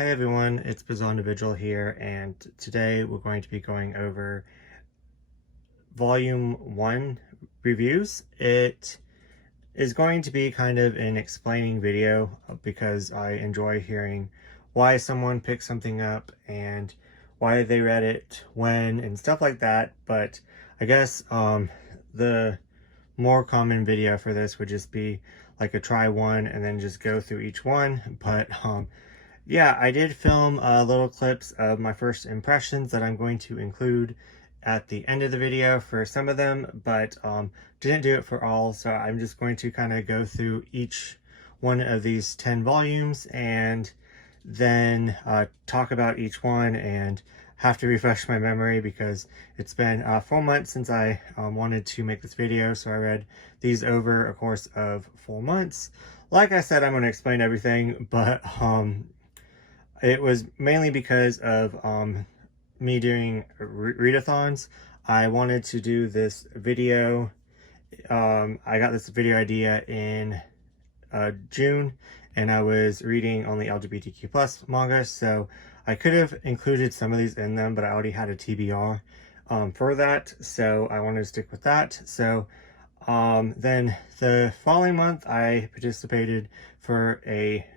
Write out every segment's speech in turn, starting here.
Hey everyone, it's Bizarre Individual here, and today we're going to be going over Volume 1 reviews. It is going to be kind of an explaining video because I enjoy hearing why someone picked something up and why they read it, when, and stuff like that. But I guess the more common video for this would just be like a try one and then just go through each one. But yeah, I did film little clips of my first impressions that I'm going to include at the end of the video for some of them, but didn't do it for all, so I'm just going to kind of go through each one of these 10 volumes and then talk about each one, and have to refresh my memory because it's been 4 months since I wanted to make this video, so I read these over a course of 4 months. Like I said, I'm going to explain everything, but it was mainly because of me doing readathons. I wanted to do this video. I got this video idea in June, and I was reading only LGBTQ plus manga, so I could have included some of these in them, but I already had a TBR for that, so I wanted to stick with that. So then the following month, I participated for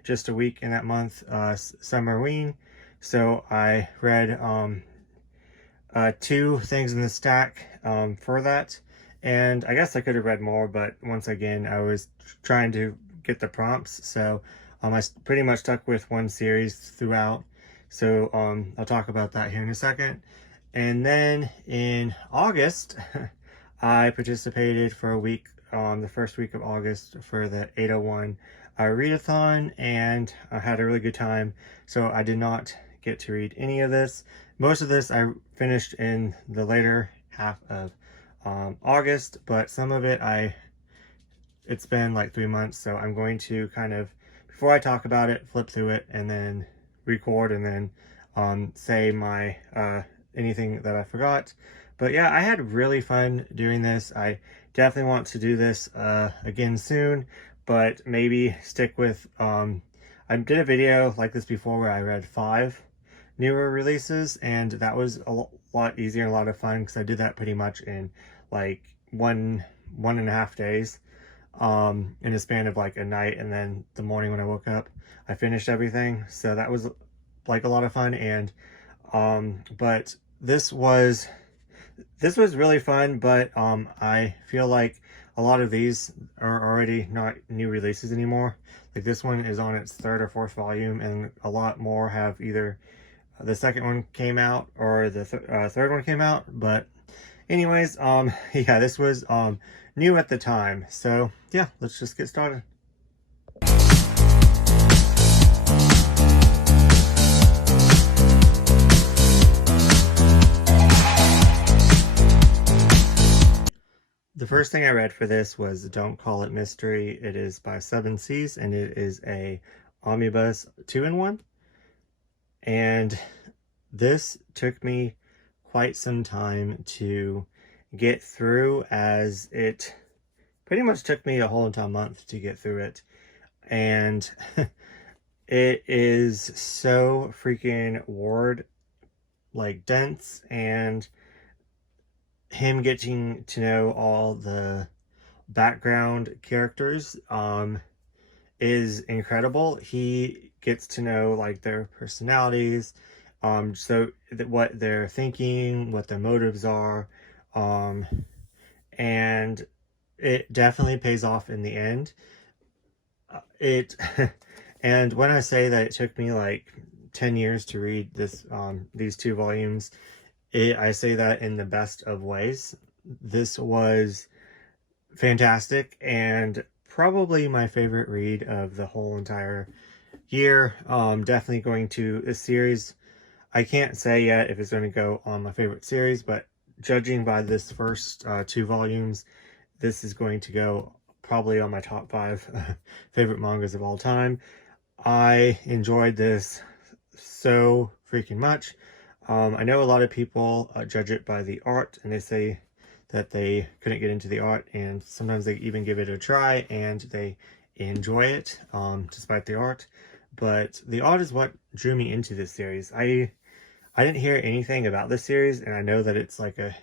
just a week in that month, Summerween. So I read 2 things in the stack for that. And I guess I could have read more, but once again, I was trying to get the prompts. So I pretty much stuck with one series throughout. So I'll talk about that here in a second. And then in August, I participated for a week, the first week of August, for the 801 readathon, and I had a really good time. So I did not get to read any of this. Most of this I finished in the later half of August, but some of it it's been like 3 months, so I'm going to kind of, before I talk about it, flip through it and then record and then say my anything that I forgot. But yeah, I had really fun doing this. I definitely want to do this again soon, but maybe stick with, I did a video like this before where I read 5 newer releases, and that was a lot easier and a lot of fun because I did that pretty much in like one and a half days, in a span of like a night, and then the morning when I woke up, I finished everything. So that was like a lot of fun. And but this was really fun, but I feel like a lot of these are already not new releases anymore. Like this one is on its 3rd or 4th volume, and a lot more have either the second one came out or the third one came out. But anyways, yeah, this was new at the time. So yeah, let's just get started. The first thing I read for this was Don't Call It Mystery. It is by 7 Seas, and it is a omnibus 2-in-1. And this took me quite some time to get through, as it pretty much took me a whole entire month to get through it. And it is so freaking word like dense, and him getting to know all the background characters is incredible. He gets to know like their personalities, so what they're thinking, what their motives are, and it definitely pays off in the end. And when I say that it took me like 10 years to read this these 2 volumes, I say that in the best of ways. This was fantastic, and probably my favorite read of the whole entire year. Definitely going to this series. I can't say yet if it's going to go on my favorite series, but judging by this first 2 volumes, this is going to go probably on my top 5 favorite mangas of all time. I enjoyed this so freaking much. I know a lot of people judge it by the art, and they say that they couldn't get into the art, and sometimes they even give it a try and they enjoy it despite the art. but the art is what drew me into this series. I didn't hear anything about this series, and I know that it's like I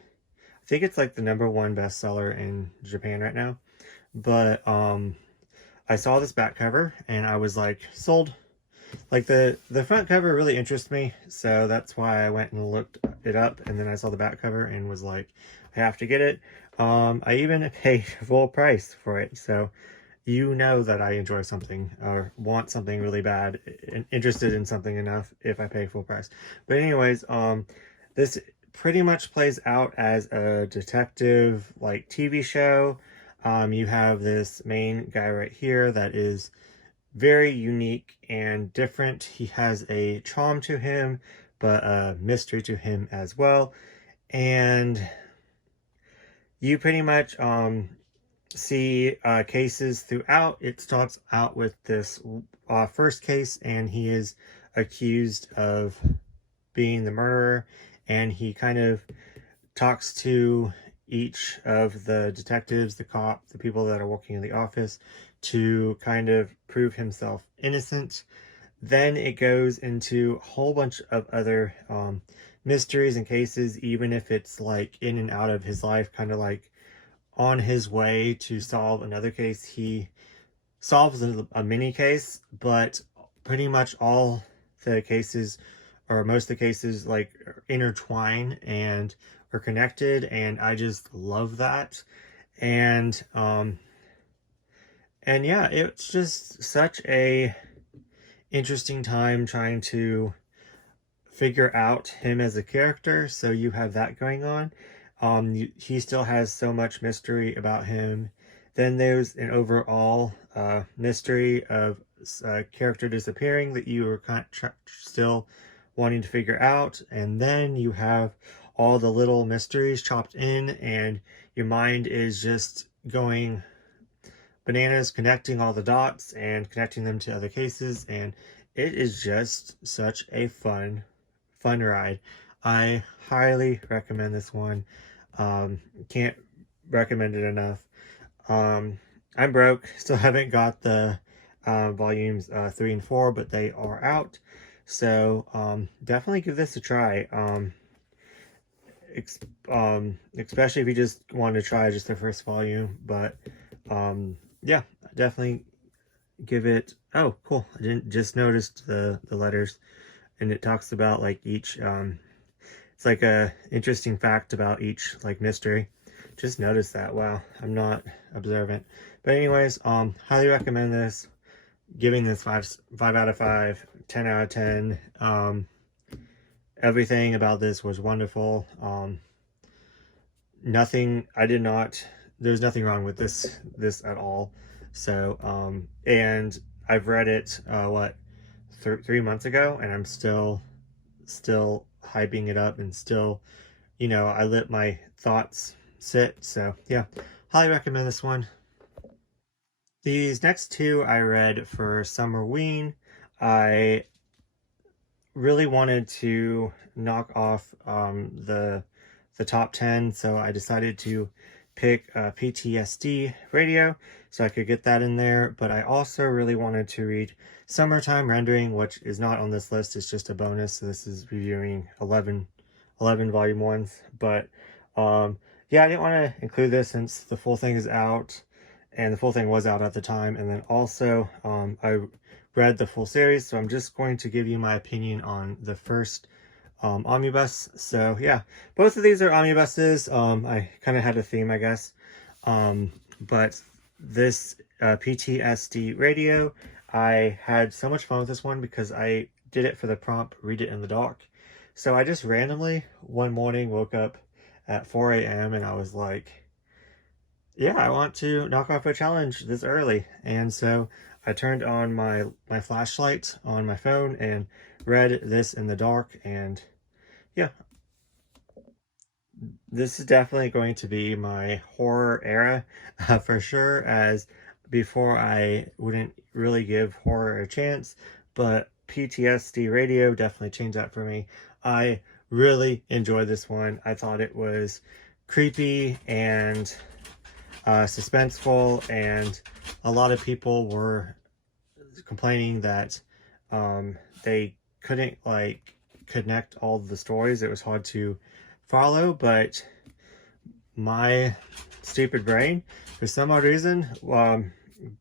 think it's like the #1 bestseller in Japan right now. But I saw this back cover and I was like sold. Like the front cover really interests me, so that's why I went and looked it up, and then I saw the back cover and was like, I have to get it. I even paid full price for it, so you know that I enjoy something or want something really bad, interested in something enough if I pay full price. But anyways, this pretty much plays out as a detective like TV show. You have this main guy right here that is very unique and different. He has a charm to him, but a mystery to him as well. And you pretty much see cases throughout. It starts out with this first case, and he is accused of being the murderer, and he kind of talks to each of the detectives, the cop, the people that are working in the office to kind of prove himself innocent. Then it goes into a whole bunch of other mysteries and cases, even if it's like in and out of his life, kind of like on his way to solve another case. He solves a mini case, but pretty much all the cases, or most of the cases, like intertwine and are connected, and I just love that. And yeah, it's just such a interesting time trying to figure out him as a character. So you have that going on. He still has so much mystery about him. Then there's an overall mystery of a character disappearing that you are still wanting to figure out. And then you have all the little mysteries chopped in, and your mind is just going bananas, connecting all the dots and connecting them to other cases. And it is just such a fun ride. I highly recommend this one. Can't recommend it enough. I'm broke, still haven't got the volumes 3 and 4, but they are out. So definitely give this a try. Especially if you just want to try just the first volume. But yeah, definitely give it. Oh, cool! I didn't just noticed the letters, and it talks about like each. It's like a interesting fact about each like mystery. Just noticed that. Wow, I'm not observant. But anyways, highly recommend this. Giving this 5 out of 5, 10 out of 10. Everything about this was wonderful. Nothing. I did not. There's nothing wrong with this at all. So and I've read it what 3 months ago, and I'm still hyping it up, and still, I let my thoughts sit. So yeah, highly recommend this one. These next two I read for Summerween. I really wanted to knock off the top 10, so I decided to pick PTSD Radio so I could get that in there. But I also really wanted to read Summertime Rendering, which is not on this list. It's just a bonus. So this is reviewing 11 volume 1s. But yeah, I didn't want to include this since the full thing is out, and the full thing was out at the time. And then also I read the full series, so I'm just going to give you my opinion on the first omnibus. So yeah, both of these are omnibuses. I kind of had a theme, I guess. But this PTSD Radio, I had so much fun with this one because I did it for the prompt Read It in the Dark. So I just randomly one morning woke up at 4 a.m. and I was like, yeah, I want to knock off a challenge this early. And so I turned on my flashlight on my phone and read this in the dark. And yeah, this is definitely going to be my horror era for sure, as before I wouldn't really give horror a chance, but PTSD Radio definitely changed that for me. I really enjoyed this one. I thought it was creepy and suspenseful, and a lot of people were complaining that they couldn't like connect all the stories. It was hard to follow, but my stupid brain, for some odd reason,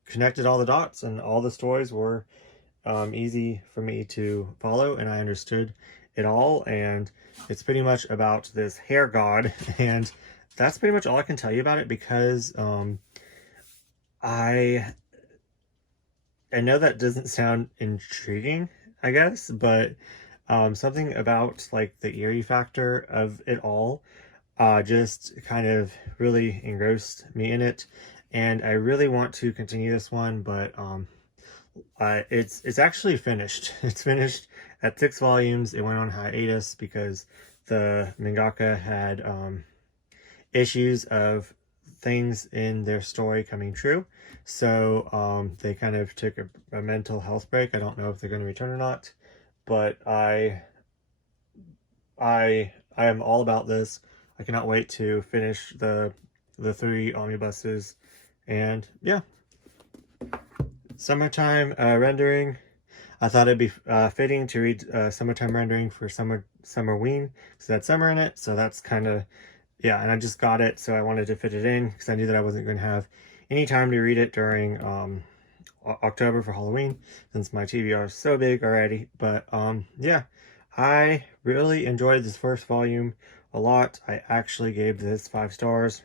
connected all the dots, and all the stories were easy for me to follow, and I understood it all. And it's pretty much about this hair god, and that's pretty much all I can tell you about it, because I know that doesn't sound intriguing, I guess, but something about like the eerie factor of it all just kind of really engrossed me in it, and I really want to continue this one, but it's actually finished. It's finished at 6 volumes. It went on hiatus because the mangaka had issues of things in their story coming true. So they kind of took a mental health break. I don't know if they're going to return or not, but I am all about this. I cannot wait to finish the 3 omnibuses, and yeah. Summertime rendering. I thought it'd be fitting to read summertime rendering for Summerween, because that's summer in it. So that's kind of, yeah. And I just got it, so I wanted to fit it in because I knew that I wasn't going to have any time to read it during October for Halloween, since my TBR is so big already. But yeah, I really enjoyed this first volume a lot. I actually gave this 5 stars.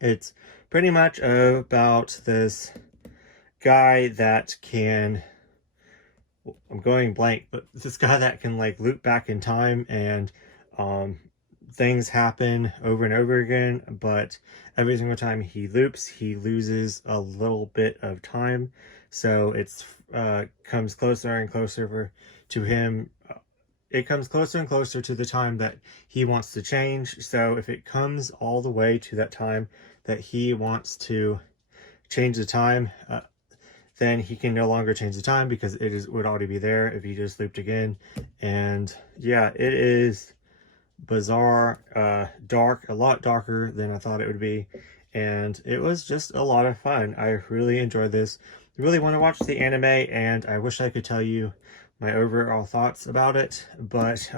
It's pretty much about this guy that can, I'm going blank, but this guy that can like loop back in time, and things happen over and over again, but every single time he loops, he loses a little bit of time. So it's comes closer and closer to him. It comes closer and closer to the time that he wants to change. So if it comes all the way to that time that he wants to change the time, then he can no longer change the time, because would already be there if he just looped again. And yeah, it is bizarre, dark, a lot darker than I thought it would be, and it was just a lot of fun. I really enjoyed this. I really want to watch the anime, and I wish I could tell you my overall thoughts about it, but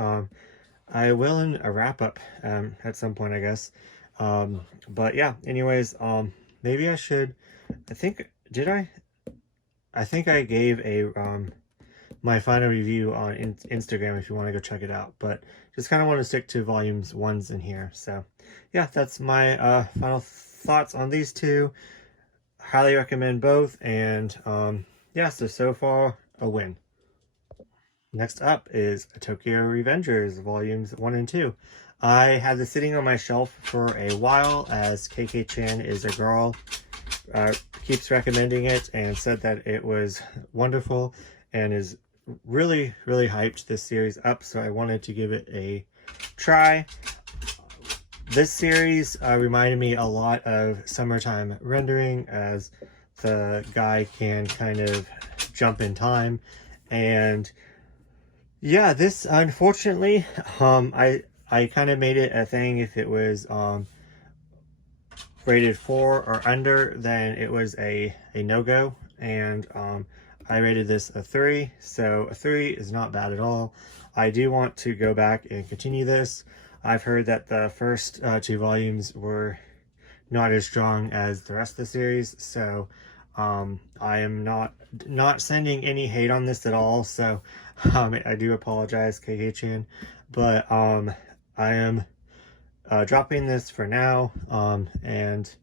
I will in a wrap-up at some point, I guess. But yeah, anyways, maybe I should, I think, did I think I gave a my final review on Instagram if you want to go check it out, but just kind of want to stick to volumes 1s in here. So yeah, that's my final thoughts on these two. Highly recommend both, and yeah, so far a win. Next up is Tokyo Revengers volumes 1 and 2. I had this sitting on my shelf for a while, as KK-chan is a girl, keeps recommending it and said that it was wonderful, and is really hyped this series up, so I wanted to give it a try. This series reminded me a lot of Summertime Rendering, as the guy can kind of jump in time. And yeah, this, unfortunately, I kind of made it a thing. If it was rated 4 or under, then it was a no-go, and I rated this a 3, so a 3 is not bad at all. I do want to go back and continue this. I've heard that the first 2 volumes were not as strong as the rest of the series, so I am not sending any hate on this at all, so I do apologize, KK-chan, but I am dropping this for now, and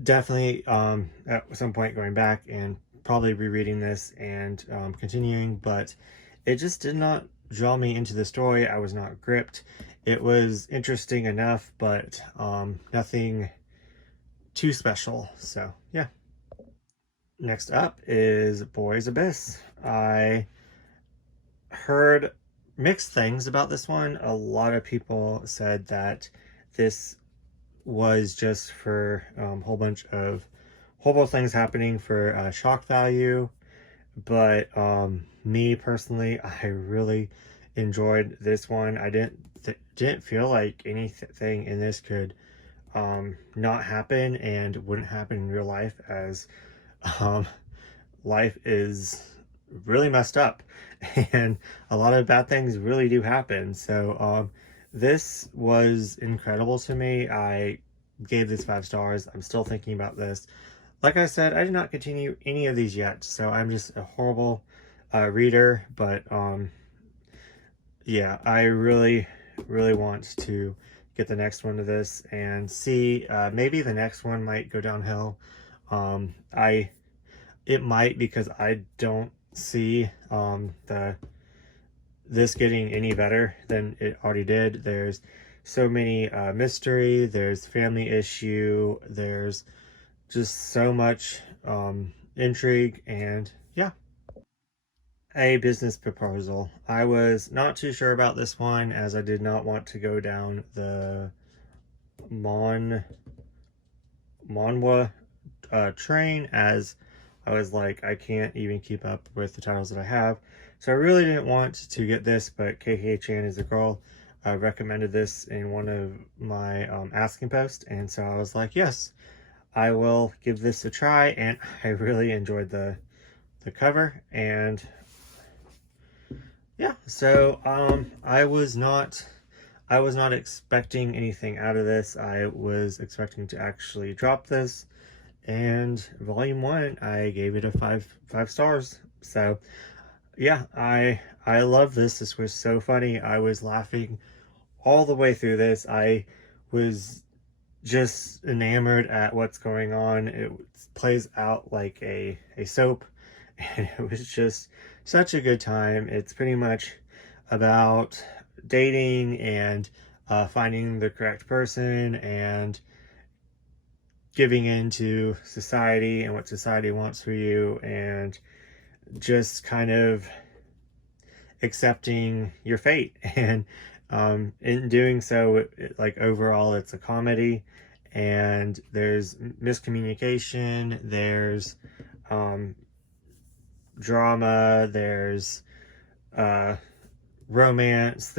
definitely at some point going back and probably rereading this and continuing, but it just did not draw me into the story. I was not gripped. It was interesting enough, but nothing too special. So yeah. Next up is Boys Abyss. I heard mixed things about this one. A lot of people said that this was just for a whole bunch of horrible things happening for shock value, but me personally, I really enjoyed this one. I didn't feel like anything in this could not happen and wouldn't happen in real life, as life is really messed up, and a lot of bad things really do happen. So this was incredible to me. I gave this 5 stars. I'm still thinking about this. Like I said, I did not continue any of these yet, so I'm just a horrible reader. But yeah, I really, really want to get the next one to this and see. Maybe the next one might go downhill. I It might, because I don't see this getting any better than it already did. There's so many mystery. There's family issue. There's just so much intrigue, and yeah. A business proposal. I was not too sure about this one, as I did not want to go down the manhwa train, as I was like, I can't even keep up with the titles that I have. So I really didn't want to get this, but KK-chan is a girl recommended this in one of my asking posts, and so I was like, yes, I will give this a try. And I really enjoyed the cover, and yeah. So I was not expecting anything out of this. I was expecting to actually drop this, and volume 1, I gave it a 5 stars. So yeah, I love this. This was so funny. I was laughing all the way through this. I was just enamored at what's going on. It plays out like a soap, and it was just such a good time. It's pretty much about dating and finding the correct person, and giving into society and what society wants for you, and just kind of accepting your fate. And in doing so, like, overall, it's a comedy, and there's miscommunication, there's drama, there's romance,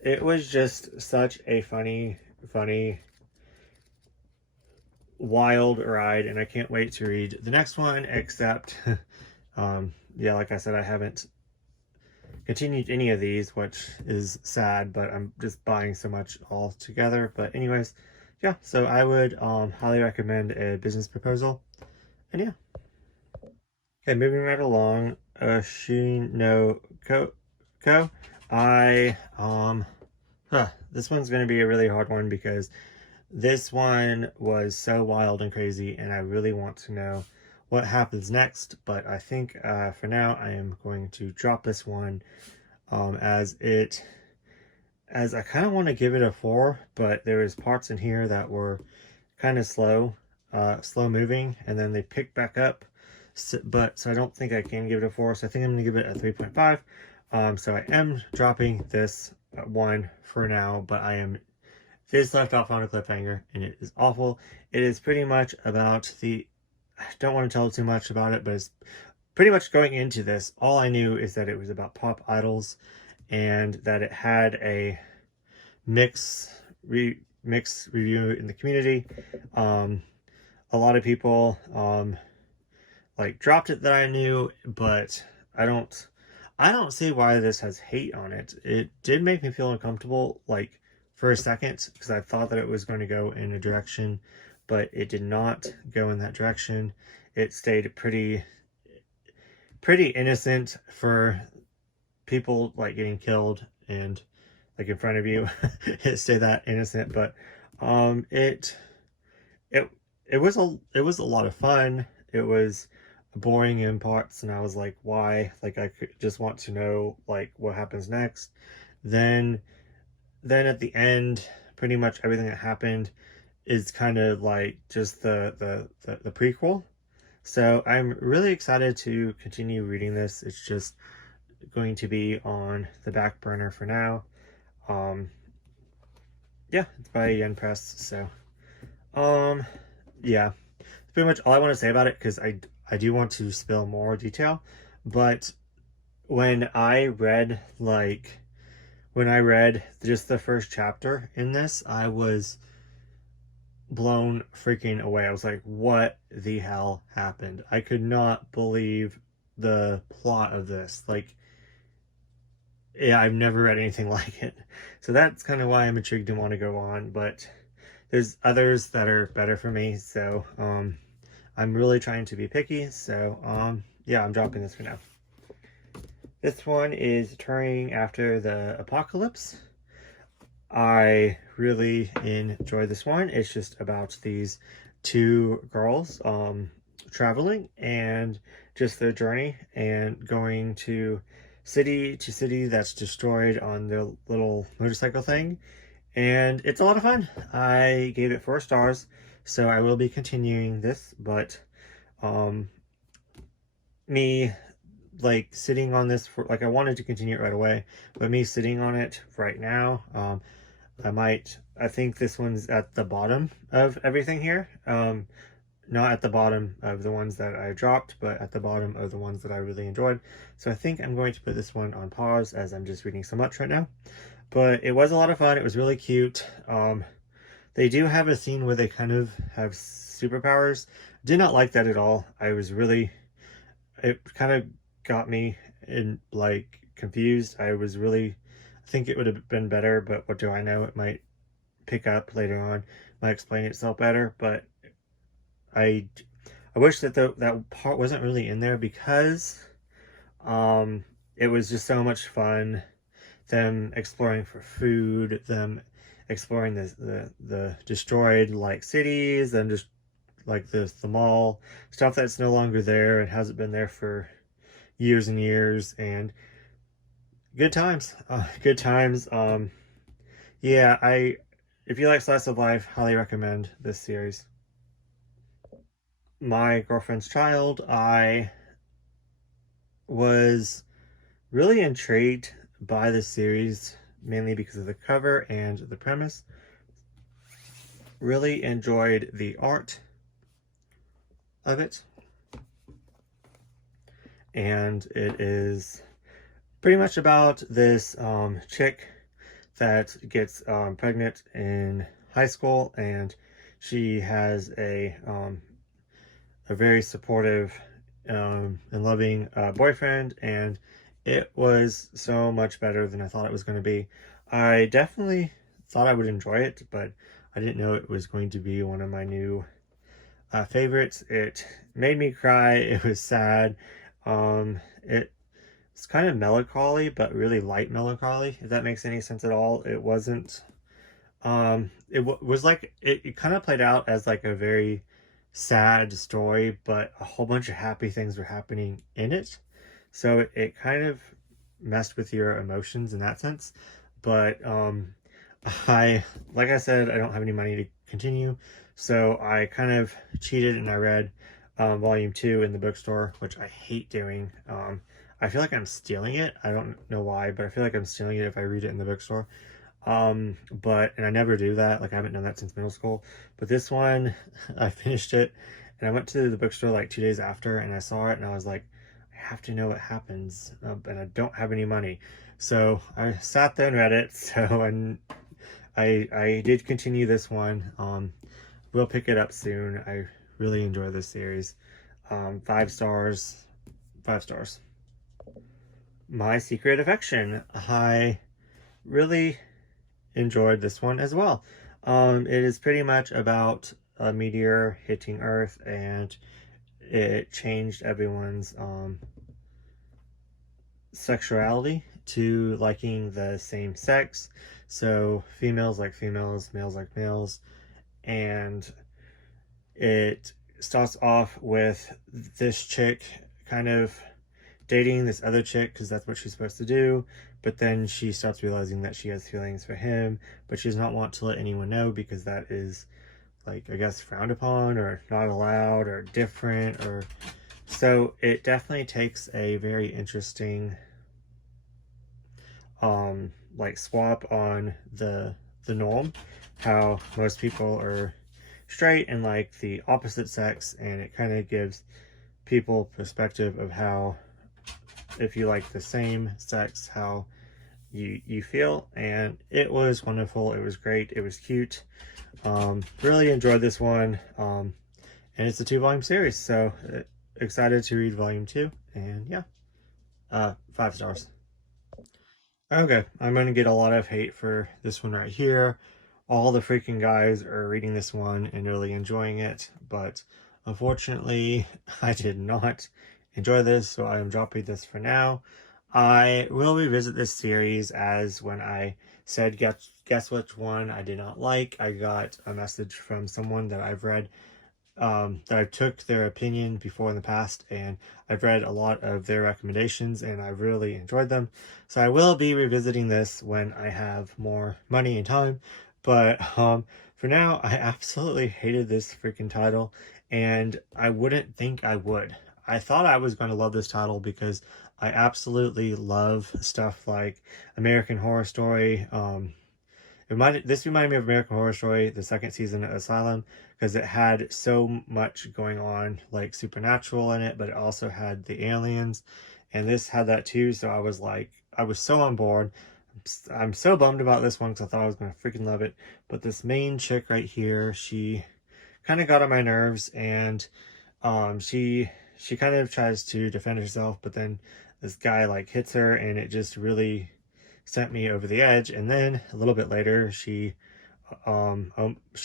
it was just such a funny wild ride, and I can't wait to read the next one. Except yeah, like I said, I haven't continued any of these, which is sad, but I'm just buying so much all together. But anyways, yeah, so I would highly recommend A Business Proposal. And yeah. Okay, moving right along, Shin no Ko. This one's going to be a really hard one, because this one was so wild and crazy, and I really want to know what happens next. But I think for now, I am going to drop this one, as I kind of want to give it a 4, but there was parts in here that were kind of slow moving, and then they picked back up. So I don't think I can give it a 4, so I think I'm going to give it a 3.5. So I am dropping this one for now, but this left off on a cliffhanger, and it is awful. It is pretty much about I don't want to tell too much about it, but it's pretty much going into this. All I knew is that it was about pop idols, and that it had a mixed review in the community. A lot of people like dropped it that I knew, but I don't see why this has hate on it. It did make me feel uncomfortable, like, for a second, because I thought that it was going to go in a direction, but it did not go in that direction. It stayed pretty innocent for people, like, getting killed and, like, in front of you. It stayed that innocent, but it was a lot of fun. It was boring in parts, and I was like, why? Like, I could just want to know, like, what happens next. Then at the end, pretty much everything that happened is kind of like just the prequel. So I'm really excited to continue reading this. It's just going to be on the back burner for now. Yeah, it's by Yen Press. So yeah, that's pretty much all I want to say about it, because I do want to spill more detail. But when I read just the first chapter in this, I was blown freaking away. I was like, what the hell happened? I could not believe the plot of this. Like, yeah, I've never read anything like it. So that's kind of why I'm intrigued and want to go on, but there's others that are better for me. So, I'm really trying to be picky. So, yeah, I'm dropping this for now. This one is Turning After the Apocalypse. I really enjoy this one. It's just about these two girls traveling and just their journey and going to city that's destroyed on their little motorcycle thing. And it's a lot of fun. I gave it 4 stars, so I will be continuing this, but um me like sitting on this for like I wanted to continue it right away, but me sitting on it right now, I think this one's at the bottom of everything here. Not at the bottom of the ones that I dropped, but at the bottom of the ones that I really enjoyed. So I think I'm going to put this one on pause as I'm just reading so much right now. But it was a lot of fun. It was really cute. They do have a scene where they kind of have superpowers. Did not like that at all. It kind of got me in like confused. I think it would have been better, but what do I know? It might pick up later on, might explain itself better. But I I wish that that part wasn't really in there because it was just so much fun. Them exploring for food, them exploring the destroyed like cities, and just like the mall stuff that's no longer there and hasn't been there for years and years, and good times. Good times. Yeah, if you like slice of life, highly recommend this series. My Girlfriend's Child, I was really intrigued by the series, mainly because of the cover and the premise. Really enjoyed the art of it. And it is pretty much about this chick that gets pregnant in high school, and she has a very supportive and loving boyfriend, and it was so much better than I thought it was going to be. I definitely thought I would enjoy it, but I didn't know it was going to be one of my new favorites. It made me cry. It was sad. It's kind of melancholy, but really light melancholy, if that makes any sense at all. It wasn't was like it kind of played out as like a very sad story, but a whole bunch of happy things were happening in it, so it kind of messed with your emotions in that sense. But I like I said, I don't have any money to continue, so I kind of cheated and I read volume 2 in the bookstore, which I hate doing. I feel like I'm stealing it. I don't know why, but I feel like I'm stealing it if I read it in the bookstore. And I never do that. Like, I haven't done that since middle school. But this one, I finished it, and I went to the bookstore like 2 days after, and I saw it, and I was like, I have to know what happens, and I don't have any money. So I sat there and read it. So, and I did continue this one. We'll pick it up soon. I really enjoy this series. 5 stars. 5 stars. My Secret Affection. I really enjoyed this one as well. It is pretty much about a meteor hitting Earth, and it changed everyone's sexuality to liking the same sex. So females like females, males like males, and it starts off with this chick kind of dating this other chick because that's what she's supposed to do, but then she starts realizing that she has feelings for him, but she does not want to let anyone know because that is, like, I guess frowned upon or not allowed or different. Or so it definitely takes a very interesting like swap on the norm, how most people are straight and like the opposite sex, and it kind of gives people perspective of how if you like the same sex, how you feel, and it was wonderful. It was great. It was cute. Really enjoyed this one. And it's a 2-volume series, so excited to read volume 2. And yeah, 5 stars. Okay, I'm gonna get a lot of hate for this one right here. All the freaking guys are reading this one and really enjoying it, but unfortunately, I did not enjoy this, so I am dropping this for now. I will revisit this series, as when I said guess which one I did not like, I got a message from someone that I've read, that I took their opinion before in the past, and I've read a lot of their recommendations and I really enjoyed them. So I will be revisiting this when I have more money and time. But for now, I absolutely hated this freaking title, and I wouldn't think I would. I thought I was going to love this title because I absolutely love stuff like American Horror Story. This reminded me of American Horror Story, the second season of Asylum, because it had so much going on, like supernatural in it, but it also had the aliens, and this had that too. So I was like, I was so on board. I'm so bummed about this one because I thought I was gonna freaking love it, but this main chick right here, she kind of got on my nerves, and she kind of tries to defend herself, but then this guy like hits her, and it just really sent me over the edge. And then a little bit later, she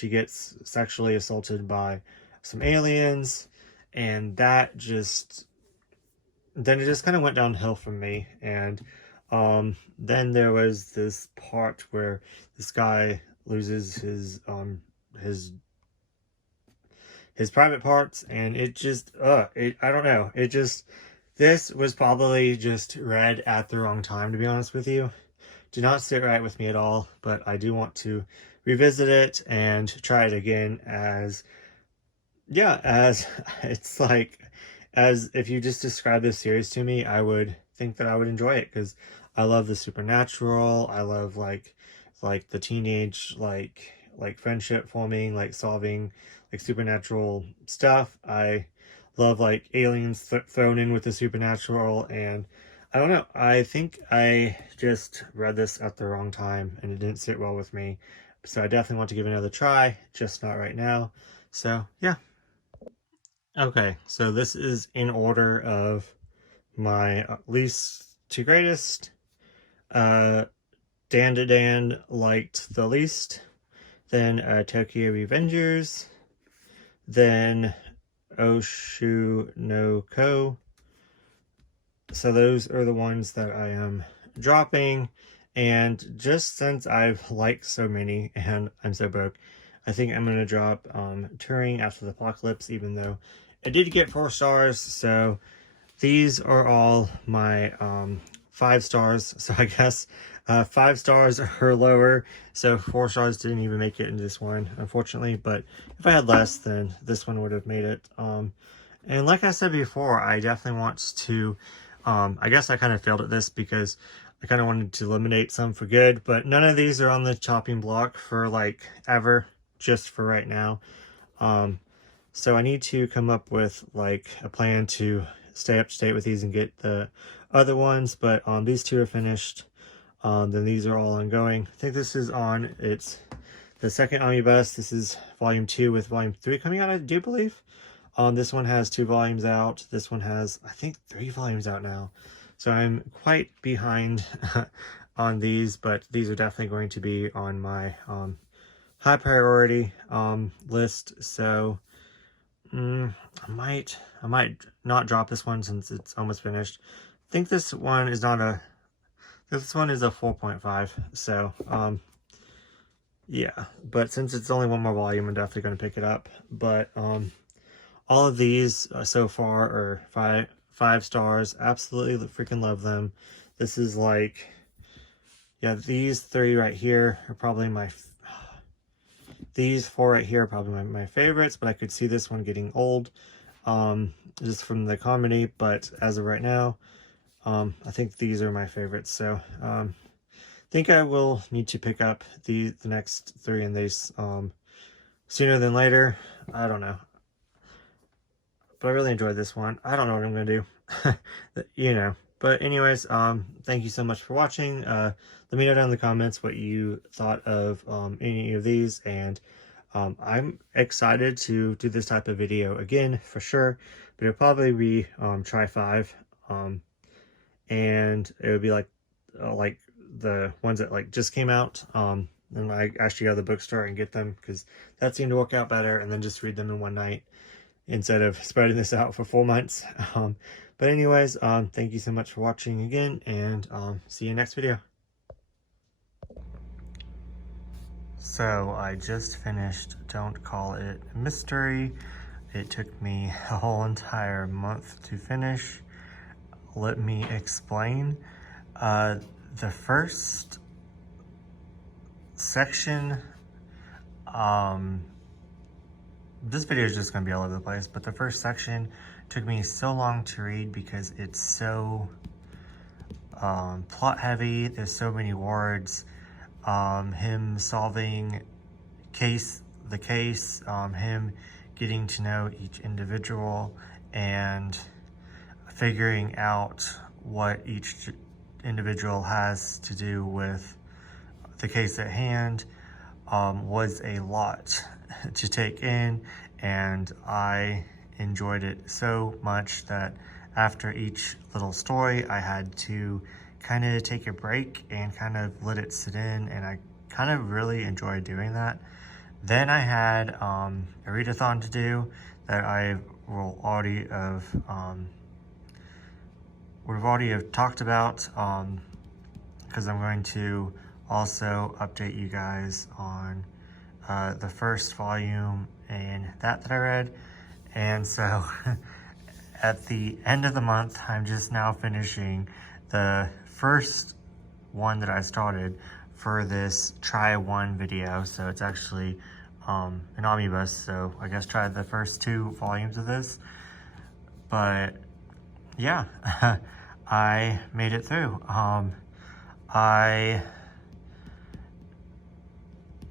gets sexually assaulted by some aliens, and then it just kind of went downhill from me. And then there was this part where this guy loses his private parts, and it just I don't know, it just, this was probably just read at the wrong time, to be honest with you. Did not sit right with me at all, but I do want to revisit it and try it again, as it's like, as if you just describe this series to me, I would think that I would enjoy it, because I love the supernatural. I love like the teenage like friendship forming, like solving like supernatural stuff. I love like aliens thrown in with the supernatural, and I don't know. I think I just read this at the wrong time and it didn't sit well with me. So I definitely want to give it another try, just not right now. So yeah. Okay, so this is in order of my least to greatest. Dan to Dan liked the least. Then Tokyo Revengers. Then Oshu no Ko. So those are the ones that I am dropping. And just since I've liked so many and I'm so broke, I think I'm going to drop Turing After the Apocalypse, even though it did get 4 stars. So these are all my 5 stars. So I guess 5 stars or lower. So 4 stars didn't even make it in this one, unfortunately. But if I had less, then this one would have made it. And like I said before, I definitely want to, I guess I kind of failed at this because I kind of wanted to eliminate some for good, but none of these are on the chopping block for like ever, just for right now. So I need to come up with like a plan to stay up to date with these and get the other ones, but these 2 are finished. Then these are all ongoing. I think this is on, it's the second omnibus. This is volume 2 with volume 3 coming out, I do believe. This one has 2 volumes out. This one has, I think, 3 volumes out now. So I'm quite behind on these, but these are definitely going to be on my high priority list. So I might not drop this one since it's almost finished. I think this one is not a, this one is a 4.5. So yeah, but since it's only 1 more volume, I'm definitely going to pick it up. But all of these so far are 5 stars. Absolutely freaking love them. This is like, yeah, these 3 right here are probably these 4 right here are probably my favorites, but I could see this one getting old just from the comedy. But as of right now, I think these are my favorites. So I think I will need to pick up the next 3 in these sooner than later. I don't know. But I really enjoyed this one. I don't know what I'm going to do, you know, But anyways, thank you so much for watching. Let me know down in the comments what you thought of any of these, and I'm excited to do this type of video again for sure, but it'll probably be try 5, and it would be like the ones that like just came out, and I actually go to the bookstore and get them, because that seemed to work out better, and then just read them in one night instead of spreading this out for 4 months. But anyways, thank you so much for watching again, and see you next video. So I just finished Don't Call It a Mystery. It took me a whole entire month to finish. Let me explain. The first section, this video is just going to be all over the place, but the first section took me so long to read because it's so plot heavy. There's so many words. Him solving the case, him getting to know each individual and figuring out what each individual has to do with the case at hand, was a lot to take in, and I enjoyed it so much that after each little story I had to kind of take a break and kind of let it sit in, and I kind of really enjoyed doing that. Then I had a readathon to do that I will already have talked about, because I'm going to also update you guys on the first volume and that I read. And so at the end of the month, I'm just now finishing the first one that I started for this try 1 video. So it's actually an omnibus, so I guess try the first 2 volumes of this. But yeah, I made it through.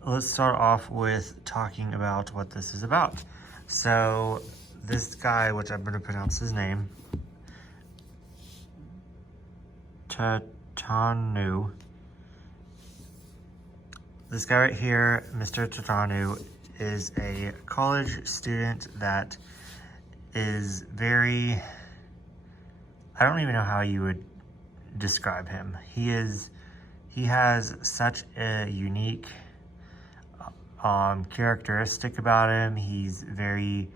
Let's start off with talking about what this is about. So this guy, which I'm going to pronounce his name, Tatanu. This guy right here, Mr. Tatanu, is a college student that is very, I don't even know how you would describe him. He has such a unique characteristic about him. He's very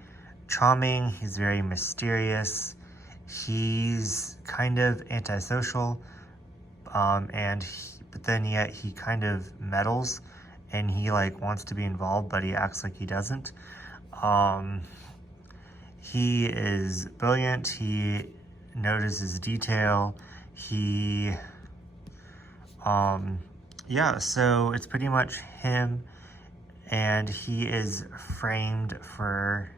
charming, he's very mysterious, he's kind of antisocial, but then yet he kind of meddles, and he like wants to be involved, but he acts like he doesn't. He is brilliant, he notices detail, yeah, so it's pretty much him, and he is framed for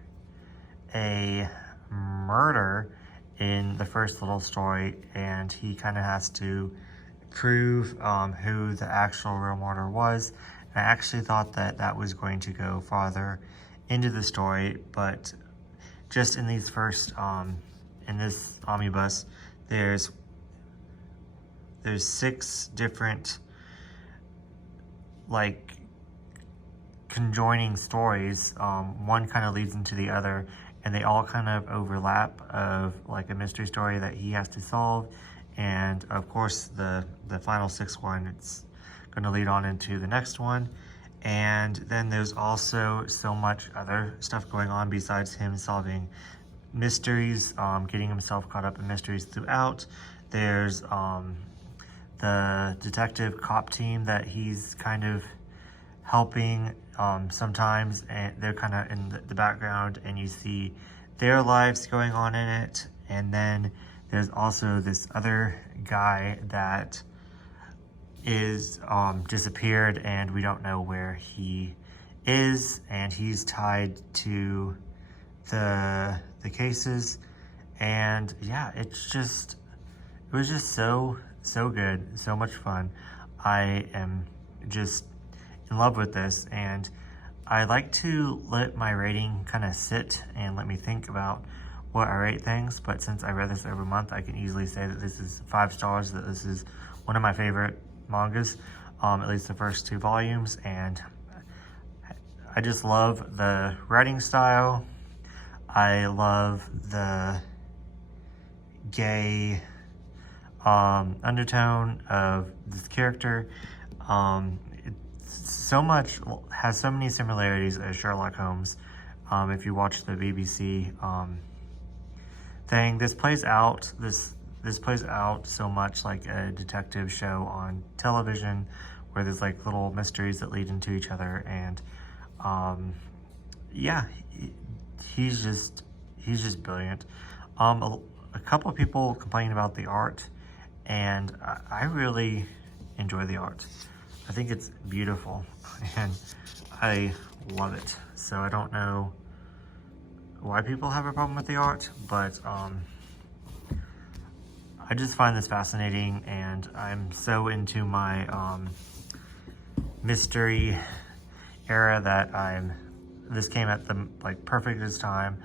a murder in the first little story, and he kind of has to prove who the actual real murderer was. And I actually thought that that was going to go farther into the story, but just in these first, in this omnibus, there's 6 different like conjoining stories. One kind of leads into the other, and they all kind of overlap of like a mystery story that he has to solve. And of course the final 6th one, it's going to lead on into the next one. And then there's also so much other stuff going on besides him solving mysteries, getting himself caught up in mysteries throughout. There's the detective cop team that he's kind of helping sometimes, and they're kind of in the background, and you see their lives going on in it. And then there's also this other guy that is disappeared, and we don't know where he is, and he's tied to the cases. And yeah, it was just so good, so much fun. I am just in love with this, and I like to let my rating kind of sit and let me think about what I rate things, but since I read this every month, I can easily say that this is 5 stars, that this is one of my favorite mangas, at least the first 2 volumes, and I just love the writing style. I love the gay undertone of this character. Has so many similarities as Sherlock Holmes. If you watch the BBC thing, this plays out so much like a detective show on television, where there's like little mysteries that lead into each other, and yeah, he's just brilliant. A couple of people complaining about the art, and I really enjoy the art. I think it's beautiful, and I love it. So I don't know why people have a problem with the art, but I just find this fascinating, and I'm so into my mystery era that this came at the like perfectest time.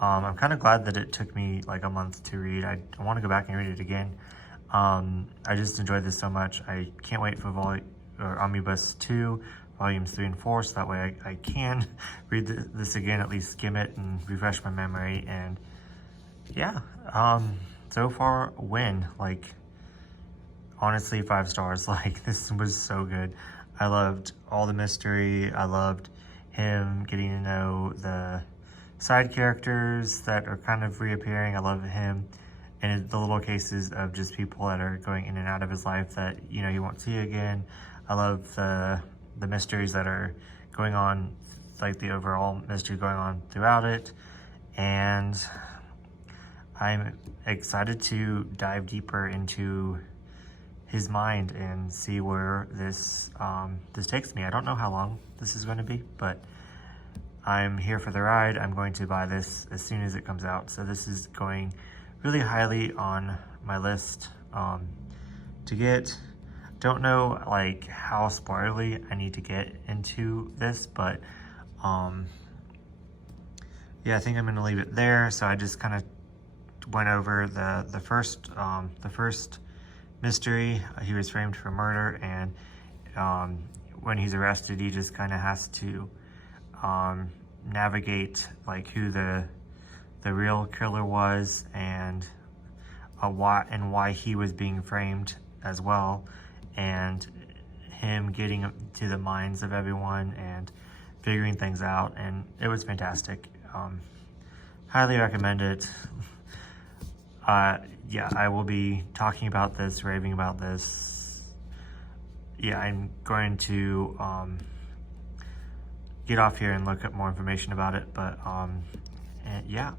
I'm kind of glad that it took me like a month to read. I want to go back and read it again. I just enjoyed this so much. I can't wait for Omnibus 2, volumes 3 and 4, so that way I can read this again, at least skim it and refresh my memory. And yeah, so far, win. Like, honestly, 5 stars. Like, this was so good. I loved all the mystery. I loved him getting to know the side characters that are kind of reappearing. I love him and the little cases of just people that are going in and out of his life that, you know, you won't see again. I love the mysteries that are going on, like the overall mystery going on throughout it. And I'm excited to dive deeper into his mind and see where this takes me. I don't know how long this is going to be, but I'm here for the ride. I'm going to buy this as soon as it comes out. So this is going really highly on my list to get. Don't know like how spoilerly I need to get into this, but yeah, I think I'm gonna leave it there. So I just kind of went over the first mystery. He was framed for murder, and when he's arrested, he just kind of has to navigate like who the real killer was, and why he was being framed as well, and him getting to the minds of everyone and figuring things out. And it was fantastic. Highly recommend it. Yeah, I will be talking about this, raving about this. Yeah, I'm going to get off here and look up more information about it, but and yeah,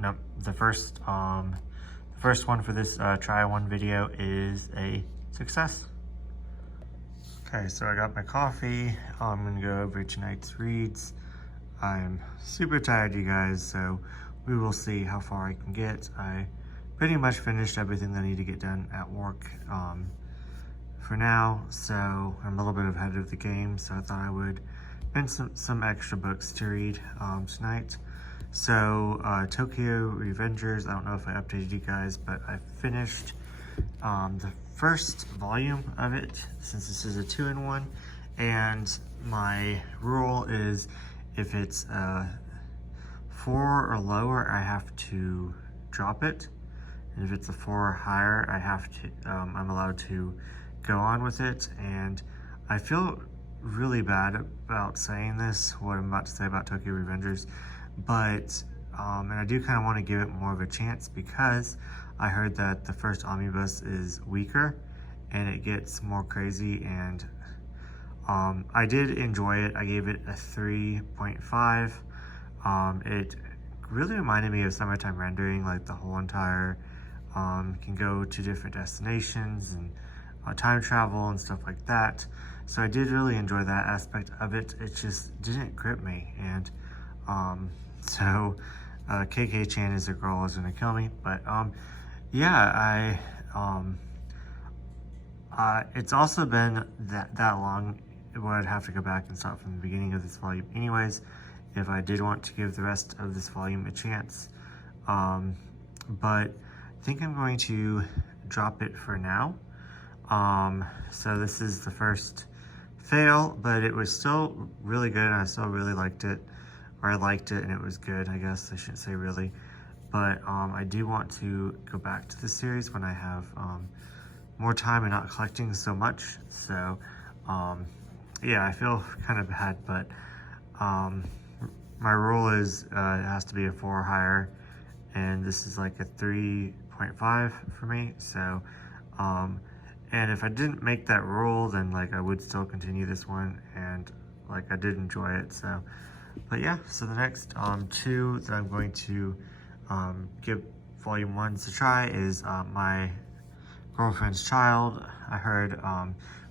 no, the first one for this try one video is a success. Okay, so I got my coffee. I'm gonna go over tonight's reads. I'm super tired, you guys, so we will see how far I can get. I pretty much finished everything that I need to get done at work for now, so I'm a little bit ahead of the game, so I thought I would find some extra books to read tonight. So Tokyo Revengers, I don't know if I updated you guys, but I finished the first volume of it, since this is a 2-in-1, and my rule is if it's 4 or lower, I have to drop it, and if it's a 4 or higher, I have to I'm allowed to go on with it. And I feel really bad about saying this, what I'm about to say about Tokyo Revengers, but and I do kind of want to give it more of a chance, because I heard that the first omnibus is weaker and it gets more crazy, and I did enjoy it. I gave it a 3.5. It really reminded me of Summertime Rendering, like the whole entire can go to different destinations and time travel and stuff like that. So I did really enjoy that aspect of it. It just didn't grip me, and so KK-chan is a girl is gonna kill me. But yeah, it's also been that long. I'd have to go back and start from the beginning of this volume anyways, if I did want to give the rest of this volume a chance. But I think I'm going to drop it for now. So this is the first fail, but it was still really good and I still really liked it. Or I liked it and it was good, I guess I shouldn't say really. But I do want to go back to the series when I have more time and not collecting so much. So yeah, I feel kind of bad, but my rule is it has to be a 4 or higher, and this is like a 3.5 for me. So and if I didn't make that rule, then like I would still continue this one, and like I did enjoy it. So but yeah, so the next 2 that I'm going to give volume 1s a try is My Girlfriend's Child. I heard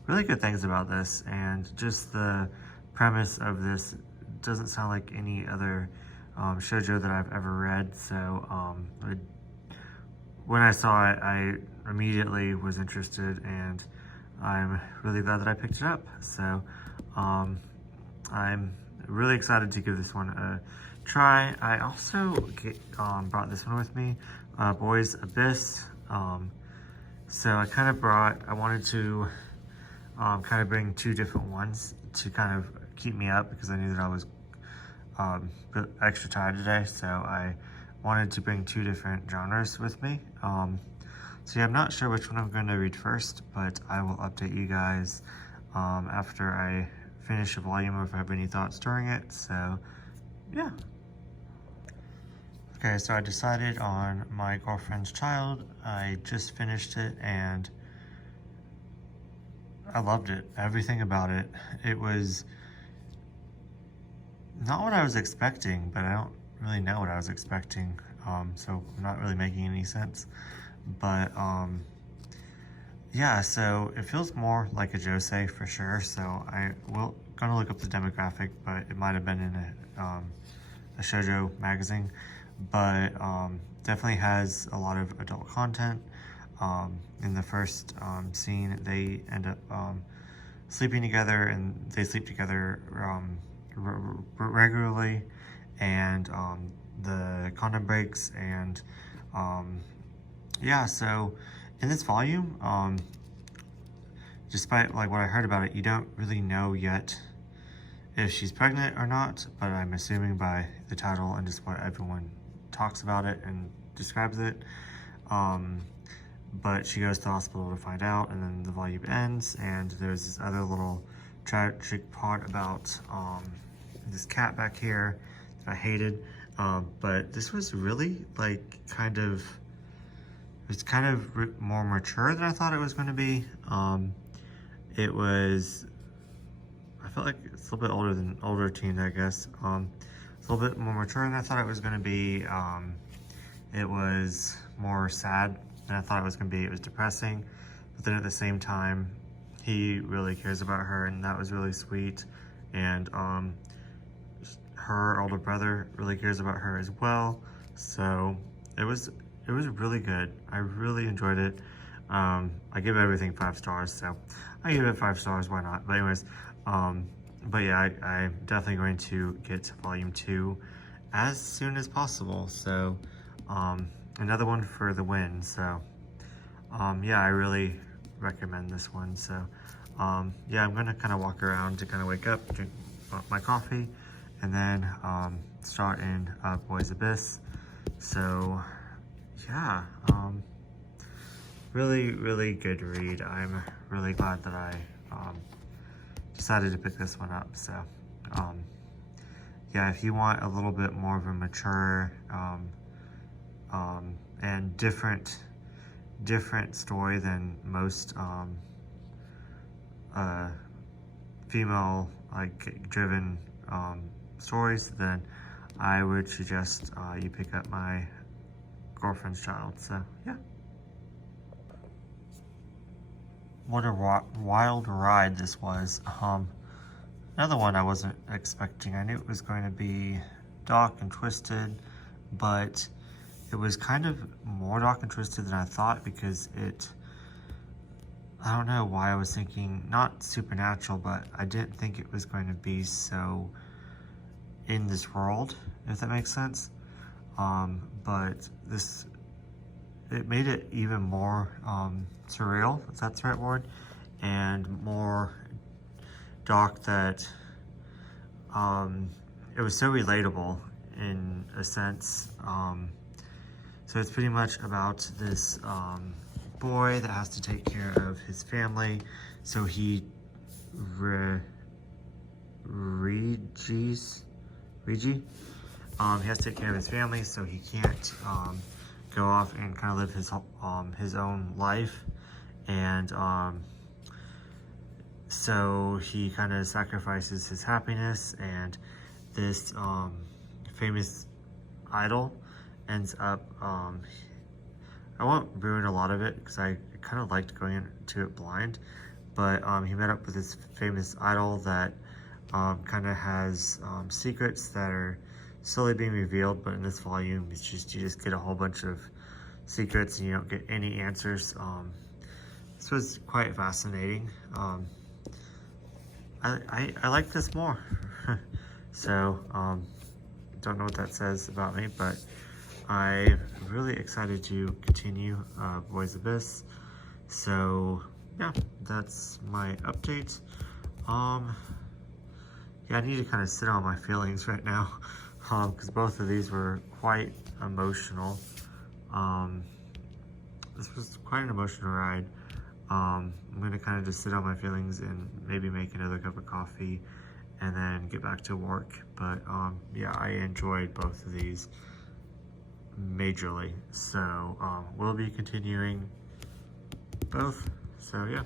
really good things about this, and just the premise of this doesn't sound like any other shoujo that I've ever read. So when I saw it, I immediately was interested, and I'm really glad that I picked it up. So I'm really excited to give this one a try. I also brought this one with me, Boys Abyss. So I wanted to kind of bring 2 different ones to kind of keep me up, because I knew that I was extra tired today. So I wanted to bring 2 different genres with me. So yeah, I'm not sure which one I'm going to read first, but I will update you guys after I finish a volume, or if I have any thoughts during it. So yeah. Okay, so I decided on My Girlfriend's Child. I just finished it and I loved it. Everything about it. It was not what I was expecting, but I don't really know what I was expecting. So I'm not really making any sense. But yeah, so it feels more like a josei for sure. So I will gonna look up the demographic, but it might have been in a shoujo magazine. But definitely has a lot of adult content. In the first scene, they end up sleeping together, and they sleep together regularly, and the condom breaks, and yeah, so in this volume, despite like what I heard about it, you don't really know yet if she's pregnant or not, but I'm assuming by the title and just what everyone talks about it and describes it. But she goes to the hospital to find out, and then the volume ends, and there's this other little tragic part about this cat back here that I hated. But this was really like it's kind of more mature than I thought it was going to be. It was, I felt like it's a little bit older teen, I guess. It's a little bit more mature than I thought it was going to be. It was more sad than I thought it was going to be. It was depressing, but then at the same time, he really cares about her, and that was really sweet. And her older brother really cares about her as well. So it was really good. I really enjoyed it. I give everything 5 stars, so I give it 5 stars. Why not? But anyways, but yeah, I'm definitely going to get to volume 2 as soon as possible. So another one for the win. So yeah, I really recommend this one. So yeah, I'm gonna kind of walk around to kind of wake up, drink my coffee, and then start in Boys Abyss. So yeah, really good read. I'm really glad that I decided to pick this one up. So yeah, if you want a little bit more of a mature and different story than most female like driven stories, then I would suggest you pick up My Girlfriend's Child. So yeah. What a wild ride this was. Another one I wasn't expecting. I knew it was going to be dark and twisted, but it was kind of more dark and twisted than I thought, because I don't know why I was thinking, not supernatural, but I didn't think it was going to be so in this world, if that makes sense. But it made it even more surreal, if that's the right word, and more dark that it was so relatable in a sense. So it's pretty much about this boy that has to take care of his family. So he Regi. He has to take care of his family, so he can't go off and kind of live his own life, and so he kind of sacrifices his happiness, and this famous idol ends up. I won't ruin a lot of it because I kind of liked going into it blind, but he met up with this famous idol that kind of has secrets that are slowly being revealed, but in this volume it's just, you just get a whole bunch of secrets and you don't get any answers. This was quite fascinating. I like this more. So don't know what that says about me, but I'm really excited to continue Boys Abyss. So yeah, that's my update. Yeah, I need to kind of sit on my feelings right now, because both of these were quite emotional. This was quite an emotional ride. I'm gonna kind of just sit on my feelings and maybe make another cup of coffee and then get back to work. But yeah, I enjoyed both of these majorly. So we'll be continuing both. So yeah.